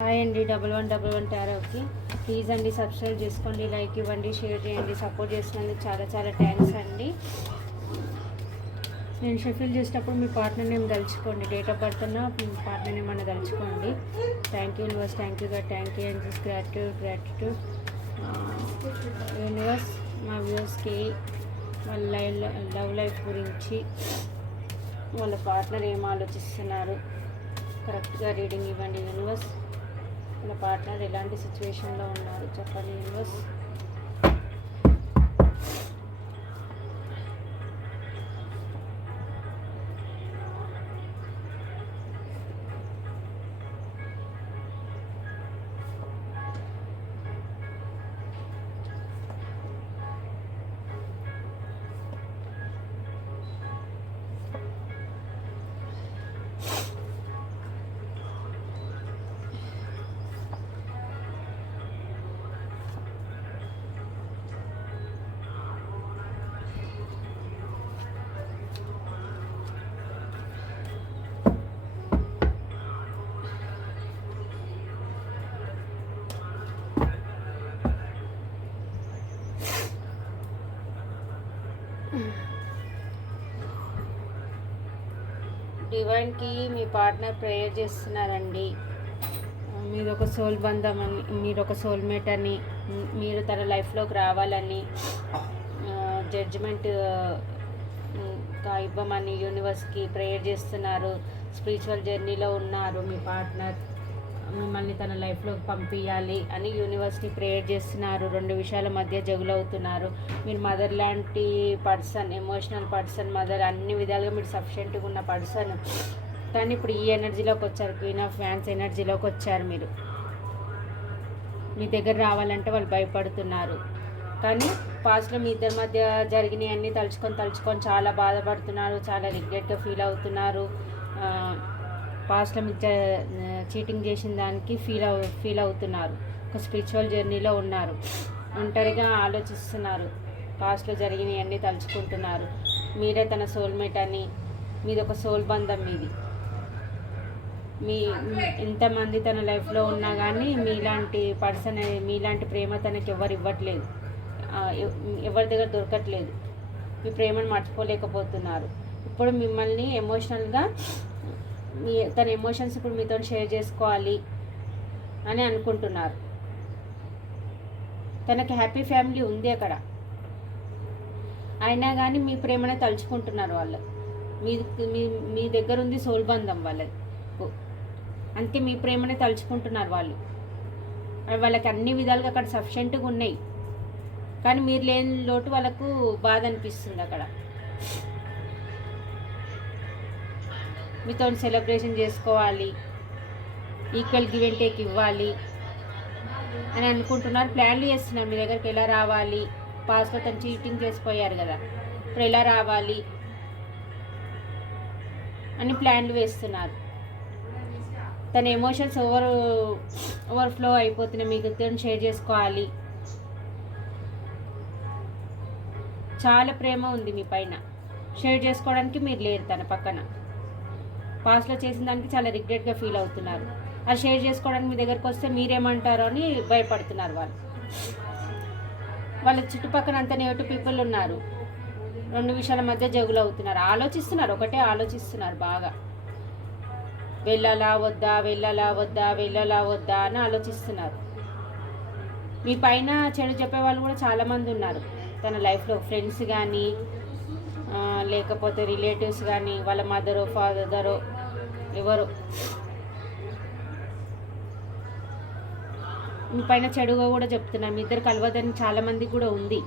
Hi అండి double one double one టారోకి please అండి సబ్స్క్రైబ్ చేసుకోండి లైక్ ఇవ్వండి షేర్ చేయండి సపోర్ట్ చేసినందుకు చాలా చాలా థ్యాంక్స్ అండి. నేను షెఫిల్ చేసేటప్పుడు మీ పార్ట్నర్ నేమ్ తలుచుకోండి డేట్ ఆఫ్ బర్త్ అన్న మీ పార్ట్నర్ నేమ్ అన్న తలుచుకోండి. Thank you universe thank you గా thank you and just gratitude gratitude universe మా వ్యూస్కి వాళ్ళ లవ్ లైఫ్ గురించి వాళ్ళ పార్ట్నర్ ఏం ఆలోచిస్తున్నారు? కరెక్ట్గా రీడింగ్ ఇవ్వండి యూనివర్స్ వాళ్ళ పార్ట్నర్ ఎలాంటి సిచ్యువేషన్లో ఉన్నారు? చెప్పండి యూనివర్స్. డివైన్కి మీ పార్ట్నర్ ప్రేయర్ చేస్తున్నారండి. మీరు ఒక సోల్ బంధం అని మీరు ఒక సోల్మేట్ అని మీరు తన లైఫ్లోకి రావాలని జడ్జిమెంట్ ఇవ్వమని యూనివర్స్కి ప్రేయర్ చేస్తున్నారు. స్పిరిచువల్ జర్నీలో ఉన్నారు మీ పార్ట్నర్ మిమ్మల్ని తన లైఫ్లోకి పంపించాలి అని యూనివర్సిటీ ప్రేయర్ చేస్తున్నారు. రెండు విషయాల మధ్య జగులవుతున్నారు. మీరు మదర్ లాంటి పర్సన్ ఎమోషనల్ పర్సన్ మదర్ అన్ని విధాలుగా మీరు సఫిషియెంట్గా ఉన్న పర్సన్. కానీ ఇప్పుడు ఈ ఎనర్జీలోకి వచ్చారు. క్వీన్ ఆఫ్ ఫ్యాన్స్ ఎనర్జీలోకి వచ్చారు మీరు. మీ దగ్గర రావాలంటే వాళ్ళు భయపడుతున్నారు. కానీ పాస్ట్లో మీ ఇద్దరి మధ్య జరిగినవి అన్నీ తలుచుకొని తలుచుకొని చాలా బాధపడుతున్నారు. చాలా రిగ్రెట్గా ఫీల్ అవుతున్నారు. పాస్ట్లో మీకు చీటింగ్ చేసిన దానికి ఫీల్ అవు ఫీల్ అవుతున్నారు. ఒక స్పిరిచువల్ జర్నీలో ఉన్నారు. ఒంటరిగా ఆలోచిస్తున్నారు. పాస్ట్లో జరిగినవి అన్నీ తలుచుకుంటున్నారు. మీరే తన సోల్మేట్ అని మీది ఒక సోల్ బంధం మీది. మీ ఎంతమంది తన లైఫ్లో ఉన్నా కానీ మీలాంటి పర్సన్ మీలాంటి ప్రేమ తనకి ఎవరు ఇవ్వట్లేదు. ఎవరి దగ్గర దొరకట్లేదు. మీ ప్రేమను మర్చిపోలేకపోతున్నారు. ఇప్పుడు మిమ్మల్ని ఎమోషనల్గా మీ తన ఎమోషన్స్ ఇప్పుడు మీతో షేర్ చేసుకోవాలి అని అనుకుంటున్నారు. తనకి హ్యాపీ ఫ్యామిలీ ఉంది అక్కడ. అయినా కానీ మీ ప్రేమనే తలుచుకుంటున్నారు వాళ్ళు. మీ మీ మీ దగ్గర ఉంది సోల్బంధం వాళ్ళది. అంతే మీ ప్రేమనే తలుచుకుంటున్నారు వాళ్ళు. వాళ్ళకి అన్ని విధాలుగా అక్కడ సఫిషియెంట్గా ఉన్నాయి. కానీ మీరు లేని లోటు వాళ్ళకు బాధ అనిపిస్తుంది అక్కడ. మీతో సెలబ్రేషన్ చేసుకోవాలి. ఈక్వల్ గివ్ అండ్ టేక్ ఇవ్వాలి అని అనుకుంటున్నారు. ప్లాన్లు చేస్తున్నారు మీ దగ్గరికి ఎలా రావాలి? పాస్లో తను చీటింగ్ చేసిపోయారు కదా. ఇప్పుడు ఎలా రావాలి? అని ప్లాన్లు వేస్తున్నారు. తన ఎమోషన్స్ ఓవర్ ఓవర్ఫ్లో అయిపోతున్నాయి మీకు తను షేర్ చేసుకోవాలి. చాలా ప్రేమ ఉంది మీ పైన. షేర్ చేసుకోవడానికి మీరు లేరు తన పక్కన. పాస్ట్లో చేసిన దానికి చాలా రిగ్రెట్గా ఫీల్ అవుతున్నారు. అది షేర్ చేసుకోవడానికి మీ దగ్గరకు వస్తే మీరేమంటారో అని భయపడుతున్నారు వాళ్ళు. వాళ్ళ చుట్టుపక్కల అంత నెగిటివ్ పీపుల్ ఉన్నారు. రెండు విషయాల మధ్య జగులు అవుతున్నారు. ఆలోచిస్తున్నారు ఒకటే ఆలోచిస్తున్నారు బాగా. వెళ్ళాలా వద్దా వెళ్ళాలా వద్దా వెళ్ళాలా వద్దా అని ఆలోచిస్తున్నారు. మీ పైన చెడు చెప్పే వాళ్ళు కూడా చాలామంది ఉన్నారు. తన లైఫ్లో ఫ్రెండ్స్ కానీ లేకపోతే రిలేటివ్స్ కానీ వాళ్ళ మదరో ఫాదరో ఎవరు. మీ పైన చెడుగా కూడా చెప్తున్నారు మీ ఇద్దరు కలవదని చాలామంది కూడా ఉంది.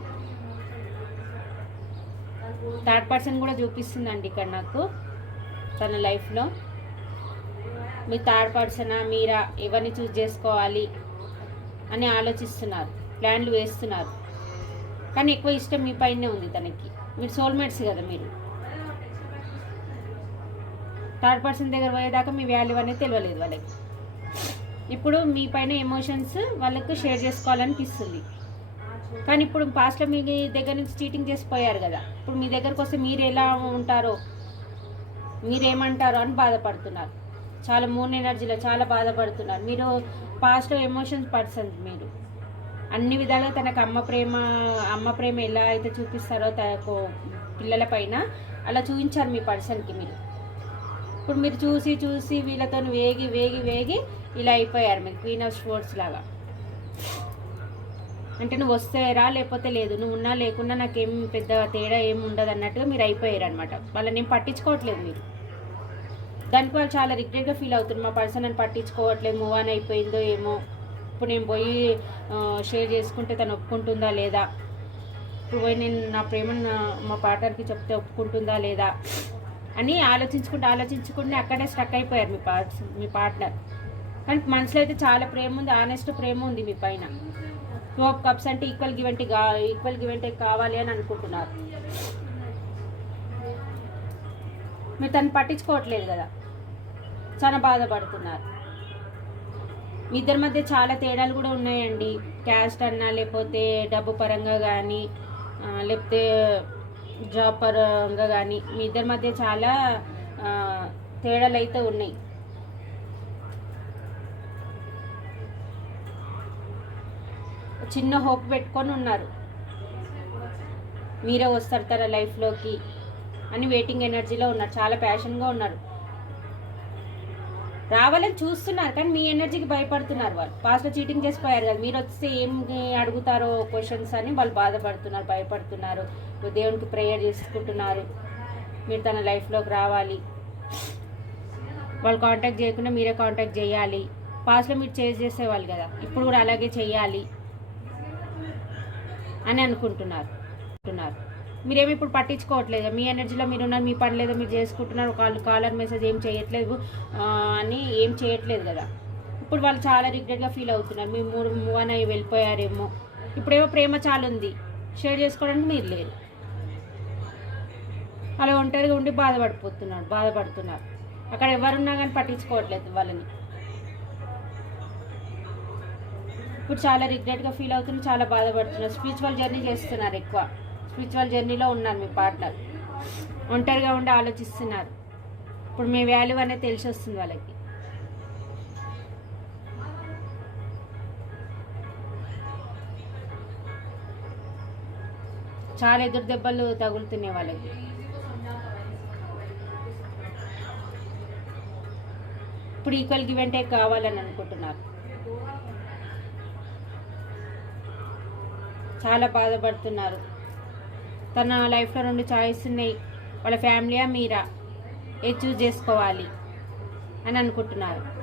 థర్డ్ పర్సన్ కూడా చూపిస్తుందండి ఇక్కడ నాకు తన లైఫ్లో మీ థర్డ్ పర్సనా మీరా ఎవరిని చూస్ చేసుకోవాలి అని ఆలోచిస్తున్నారు. ప్లాన్లు వేస్తున్నారు. కానీ ఎక్కువ ఇష్టం మీ పైనే ఉంది తనకి. మీరు సోల్మేట్స్ కదా మీరు. థర్డ్ పర్సన్ దగ్గర పోయేదాకా మీ వాల్యూ అనేది తెలియలేదు వాళ్ళకి. ఇప్పుడు మీ పైన ఎమోషన్స్ వాళ్ళకు షేర్ చేసుకోవాలనిపిస్తుంది. కానీ ఇప్పుడు పాస్ట్లో మీ దగ్గర నుంచి చీటింగ్ చేసిపోయారు కదా. ఇప్పుడు మీ దగ్గరకు వస్తే మీరు ఎలా ఉంటారో మీరేమంటారో అని బాధపడుతున్నారు. చాలా మూన్ ఎనర్జీలో చాలా బాధపడుతున్నారు. మీరు పాస్ట్లో ఎమోషన్స్ పర్సన్ మీరు. అన్ని విధాలుగా తనకు అమ్మ ప్రేమ అమ్మ ప్రేమ ఎలా అయితే చూపిస్తారో తనకు పిల్లల పైన అలా చూపించారు మీ పర్సన్కి మీరు. ఇప్పుడు మీరు చూసి చూసి వీళ్ళతో వేగి వేగి వేగి ఇలా అయిపోయారు మీరు క్వీన్ ఆఫ్ స్పోర్ట్స్ లాగా. అంటే నువ్వు వస్తేరా లేకపోతే లేదు నువ్వు ఉన్నా లేకున్నా నాకేం పెద్ద తేడా ఏం ఉండదు అన్నట్టుగా మీరు అయిపోయారు అనమాట వాళ్ళని ఏం పట్టించుకోవట్లేదు మీరు. దానికి వాళ్ళు చాలా రిగ్రెట్గా ఫీల్ అవుతుంది మా పర్సన్ అని పట్టించుకోవట్లేదు మూవ్ ఆన్ అయిపోయిందో ఏమో. ఇప్పుడు నేను పోయి షేర్ చేసుకుంటే తను ఒప్పుకుంటుందా లేదా? ఇప్పుడు పోయి నేను నా ప్రేమను మా పార్ట్నర్కి చెప్తే ఒప్పుకుంటుందా లేదా? అని ఆలోచించుకుంటూ ఆలోచించుకుంటే అక్కడే స్టక్ అయిపోయారు మీ పార్ట్స్ మీ పార్ట్నర్ కానీ మనసులో అయితే చాలా ప్రేమ ఉంది ఆనెస్ట్ ప్రేమ ఉంది మీ పైన. టూ ఆఫ్ కప్స్ అంటే ఈక్వల్ గివెంట్ ఈక్వల్ గివెంటీ కావాలి అని అనుకుంటున్నారు. మీరు తను పట్టించుకోవట్లేదు కదా. చాలా బాధపడుతున్నారు. మీ ఇద్దరి మధ్య చాలా తేడాలు కూడా ఉన్నాయండి. క్యాస్ట్ అన్నా లేకపోతే డబ్బు పరంగా కానీ లేకపోతే జాబ్ పరంగా కానీ మీ ఇద్దరి మధ్య చాలా తేడాలు అయితే ఉన్నాయి. చిన్న హోప్ పెట్టుకొని ఉన్నారు. మీరే వస్తారు తర లైఫ్లోకి? అని వెయిటింగ్ ఎనర్జీలో ఉన్నారు. చాలా ప్యాషన్గా ఉన్నారు. రావాలని చూస్తున్నారు కానీ మీ ఎనర్జీకి భయపడుతున్నారు వాళ్ళు. పాస్ట్లో చీటింగ్ చేసిపోయారు కదా మీరు వస్తే ఏం అడుగుతారో క్వశ్చన్స్ అని వాళ్ళు బాధపడుతున్నారు భయపడుతున్నారు. దేవునికి ప్రేయర్ చేసుకుంటున్నారు. మీరు తన లైఫ్లోకి రావాలి. వాళ్ళు కాంటాక్ట్ చేయకుండా మీరే కాంటాక్ట్ చేయాలి. పాస్ట్లో మీరు చేజ్ చేసేవాళ్ళు కదా ఇప్పుడు కూడా అలాగే చేయాలి అని అనుకుంటున్నారు అనుకుంటున్నారు. మీరేమి ఇప్పుడు పట్టించుకోవట్లేదు? మీ ఎనర్జీలో మీరు ఉన్నారు మీ పని లేదో మీరు చేసుకుంటున్నారు కాల్ కాలర్ మెసేజ్ ఏం చేయట్లేదు అని ఏం చేయట్లేదు కదా. ఇప్పుడు వాళ్ళు చాలా రిగ్రెట్గా ఫీల్ అవుతున్నారు. మీ మూడు మూవ్ అని అవి వెళ్ళిపోయారేమో. ఇప్పుడేమో ప్రేమ చాలా ఉంది. షేర్ చేసుకోవడానికి మీరు లేరు. అలా ఒంటరిగా ఉండి బాధపడిపోతున్నారు బాధపడుతున్నారు. అక్కడ ఎవరున్నా కానీ పట్టించుకోవట్లేదు వాళ్ళని. ఇప్పుడు చాలా రిగ్రెట్గా ఫీల్ అవుతున్నారు చాలా బాధపడుతున్నారు. స్పిరిచువల్ జర్నీ చేస్తున్నారు ఎక్కువ. స్పిరిచువల్ జర్నీలో ఉన్నారు మీ పార్ట్నర్. ఒంటరిగా ఉండి ఆలోచిస్తున్నారు. ఇప్పుడు మీ వాల్యూ అనేది తెలిసి వస్తుంది వాళ్ళకి. చాలా ఎదురు దెబ్బలు తగులుతున్నాయి వాళ్ళకి. ఇప్పుడు ఈక్వల్ గివెంటే కావాలని అనుకుంటున్నారు. చాలా బాధపడుతున్నారు. తన లైఫ్లో రెండు చాయిస్ ఉన్నాయి. వాళ్ళ ఫ్యామిలీయా మీరా? ఏ చూజ్ చేసుకోవాలి? అని అనుకుంటున్నారు.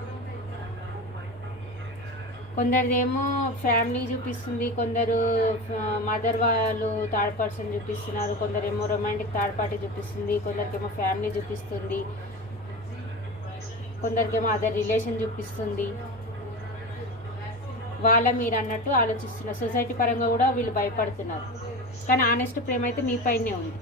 కొందరిదేమో ఫ్యామిలీ చూపిస్తుంది కొందరు మదర్ వాళ్ళు థర్డ్ పర్సన్ చూపిస్తున్నారు కొందరేమో రొమాంటిక్ థర్డ్ పార్టీ చూపిస్తుంది కొందరికేమో ఫ్యామిలీ చూపిస్తుంది కొందరికేమో అదర్ రిలేషన్ చూపిస్తుంది. వాళ్ళ మీరు అన్నట్టు ఆలోచిస్తున్నారు. సొసైటీ పరంగా కూడా వీళ్ళు భయపడుతున్నారు. కానీ ఆనెస్ట్ ప్రేమ అయితే మీ పైనే ఉంది.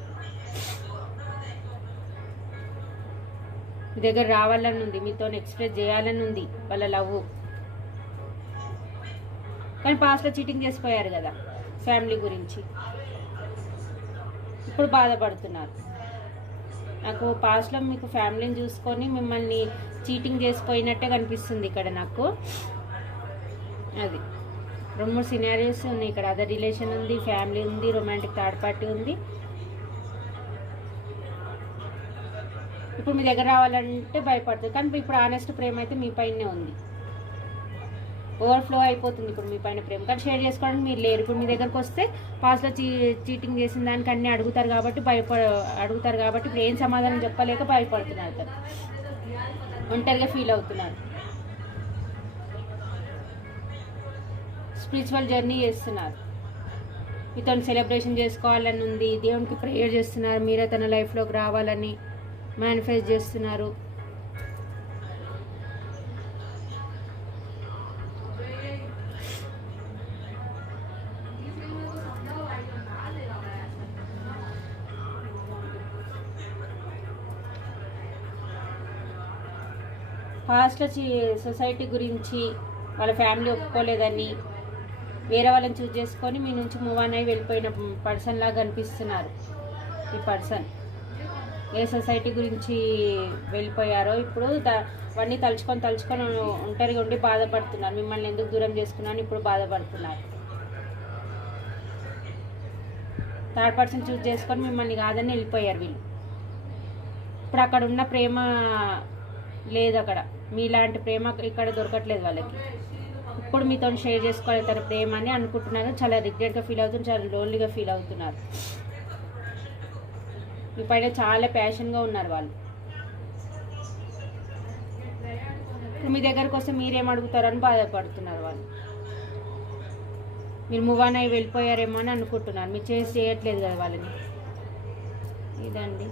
మీ దగ్గర రావాలని ఉంది మీతో ఎక్స్ప్రెస్ చేయాలని ఉంది వాళ్ళ లవ్ కానీ పాస్ట్లో చీటింగ్ చేసిపోయారు కదా ఫ్యామిలీ గురించి. ఇప్పుడు బాధపడుతున్నారు. నాకు పాస్ట్లో మీకు ఫ్యామిలీని చూసుకొని మిమ్మల్ని చీటింగ్ చేసిపోయినట్టే కనిపిస్తుంది ఇక్కడ నాకు. అది. రెండు మూడు సినారియోస్ ఉన్నాయి. ఇక్కడ అదర్ రిలేషన్ ఉంది ఫ్యామిలీ ఉంది రొమాంటిక్ థర్డ్ పార్టీ ఉంది. ఇప్పుడు మీ దగ్గర రావాలంటే భయపడుతుంది కానీ ఇప్పుడు ఆనెస్ట్ ప్రేమ అయితే మీ పైనే ఉంది. ఓవర్ఫ్లో అయిపోతుంది ఇప్పుడు మీ పైన ప్రేమ. కానీ షేర్ చేసుకోవడానికి మీరు లేరు. ఇప్పుడు మీ దగ్గరకు వస్తే పాస్ట్లో చీ చీటింగ్ చేసిన దానికి అన్నీ అడుగుతారు కాబట్టి భయపడ అడుగుతారు కాబట్టి ఇప్పుడు ఏం సమాధానం చెప్పలేక భయపడుతున్నారు తను ఒంటరిగా ఫీల్ అవుతున్నారు. స్పిరిచువల్ జర్నీ చేస్తున్నారు. మీతో సెలబ్రేషన్ చేసుకోవాలని ఉంది దేవునికి ప్రేయర్ చేస్తున్నారు మీరే తన లైఫ్లోకి రావాలని మేనిఫెస్ట్ చేస్తున్నారు. పాస్ట్లో సొసైటీ గురించి వాళ్ళ ఫ్యామిలీ ఒప్పుకోలేదని వేరే వాళ్ళని చూస్ చేసుకొని మీ నుంచి మూవ్ ఆన్ అయి వెళ్ళిపోయిన పర్సన్ లాగా కనిపిస్తున్నారు ఈ పర్సన్ ఏ సొసైటీ గురించి వెళ్ళిపోయారో ఇప్పుడు అవన్నీ తలుచుకొని తలుచుకొని ఒంటరిగా ఉండి బాధపడుతున్నారు. మిమ్మల్ని ఎందుకు దూరం చేసుకున్నాను ఇప్పుడు బాధపడుతున్నారు. థర్డ్ పర్సన్ చూస్ చేసుకొని మిమ్మల్ని కాదని వెళ్ళిపోయారు వీళ్ళు. ఇప్పుడు అక్కడ ఉన్న ప్రేమ లేదు అక్కడ. మీలాంటి ప్రేమ ఇక్కడ దొరకట్లేదు వాళ్ళకి. ఎప్పుడు మీతో షేర్ చేసుకోవాలి తన ప్రేమ అని అనుకుంటున్నారు చాలా రిగ్రెట్గా ఫీల్ అవుతున్నారు చాలా లోన్లీగా ఫీల్ అవుతున్నారు. మీ పైన చాలా ప్యాషన్గా ఉన్నారు వాళ్ళు. మీ దగ్గరకు వస్తే మీరేం అడుగుతారని బాధపడుతున్నారు వాళ్ళు. మీరు మూవ్ ఆన్ అయ్యి వెళ్ళిపోయారేమో అని అనుకుంటున్నారు. మీరు చేసి చేయట్లేదు కదా వాళ్ళని. ఇదండి.